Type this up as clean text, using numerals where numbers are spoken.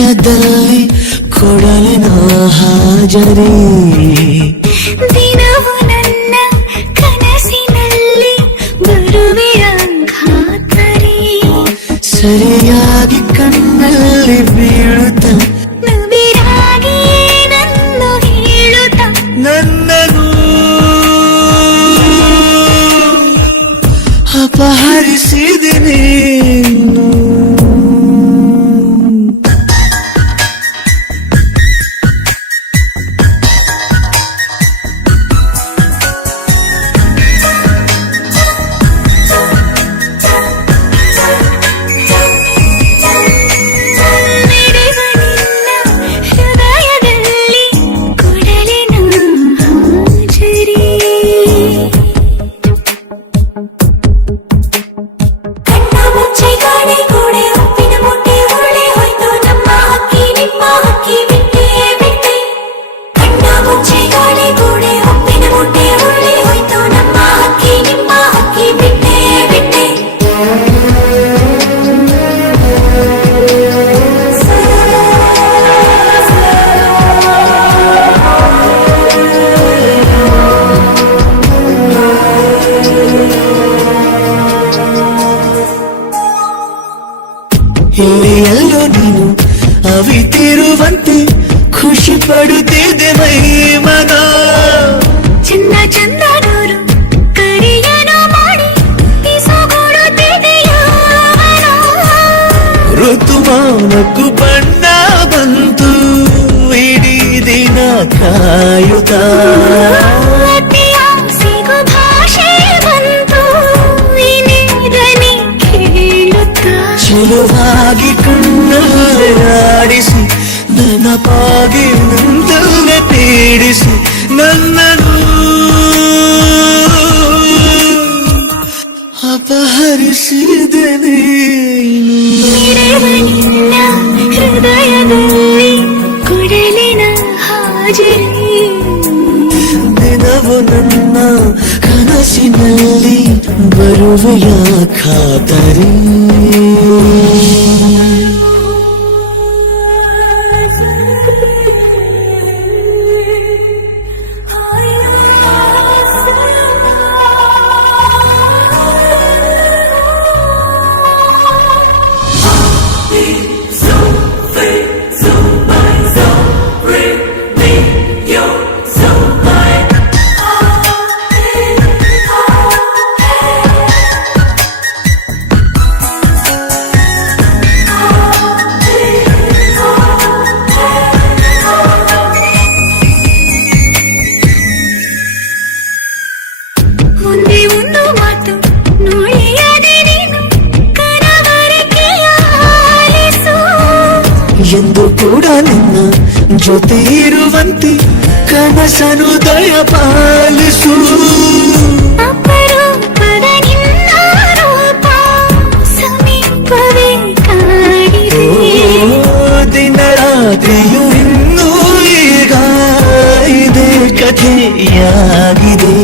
ಹೃದಯದಲ್ಲಿ ಕೊಡಲಿನ ಹಾಜರಿ ದಿನವು ನನ್ನ ಕನಸಿನಲ್ಲಿ ಬರುವೆಯ ಖಾತರಿ ಸರಿಯಾಗಿ ಕಣ್ಣಲ್ಲಿ ಬೀಳುತ್ತ ನವಿರಾಗಿ ನನ್ನು ಹೇಳುತ್ತ ನನ್ನನು ಅಪಹರಿಸಿದಿನಿ ಇಲ್ಲಿ ಎಲ್ಲೋ ನೀನು ಅವಿತಿರುವಂತೆ ಖುಷಿ ಪಡುತ್ತಿದೆ ಮೈ ಮನ ಚಂದ ಚಂದನೂರು ಕರಿಯನು ಮಾಡಿ ಪಿಸುಗೊಡುತ್ತಿದೆಯ ಋತುಮಾನಕ್ಕೂ ಬಣ್ಣ ಬಂತು ಇಡೀ ದಿನ ಕಾಯುತ್ತ ಸಿಗು ಭಾಷೆ ಬಂತು ಇನೇದನಿ ಕೇಳುತ್ತ ಚೆಲುವಾಗಿ ಕಣ್ಣಲ್ಲಿ ಆಡಿಸಿ ನೆನಪಾಗಿ ನಿಂತಲ್ಲೇ ಪೀಡಿಸಿ ನನ್ನನು ಅಪಹರಿಸಿದೆ ನೀನು ನಿನ್ನ ಹೃದಯದಲ್ಲಿ ಕೊಡಲಿನ ಹಾಜರಿ ದಿನವು ನನ್ನ ಕನಸಿನಲ್ಲಿ ಬರುವೆಯ ಖಾತರಿ ಒಂದೇ ಒಂದು ಮಾತು ನುಡಿಯದೆ ನೀನು ಕನವರಿಕೆಯ ಆಲಿಸು ಎಂದು ಕೂಡ ನಿನ್ನ ಜೊತೆ ಇರುವಂತೆ ಕನಸನು ದಯ ಪಾಲಿಸು ಅಪರೂಪದ ನಿನ್ನ ರೂಪ ಸಮೀಪವೇ ಕಾಡಿದೆ ದಿನ ರಾತ್ರಿಯು ಇನ್ನೂ ಈಗ ಇದೇ ಕಥೆಯಾಗಿದೆ